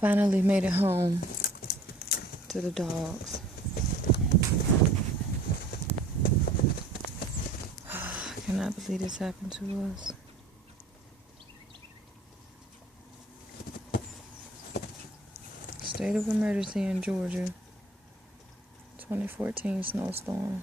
Finally made it home to the dogs. I cannot believe this happened to us. State of emergency in Georgia. 2014 snowstorm.